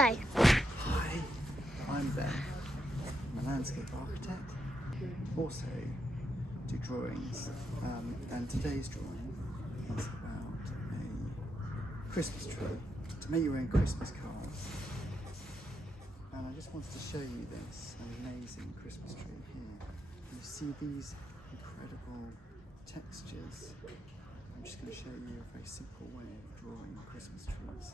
Go. Hi, I'm Ben. I'm a landscape architect. Also do drawings, and today's drawing is about a Christmas tree, to make your own Christmas cards. And I just wanted to show you this amazing Christmas tree here. You see these incredible textures. I'm just going to show you a very simple way of drawing Christmas trees.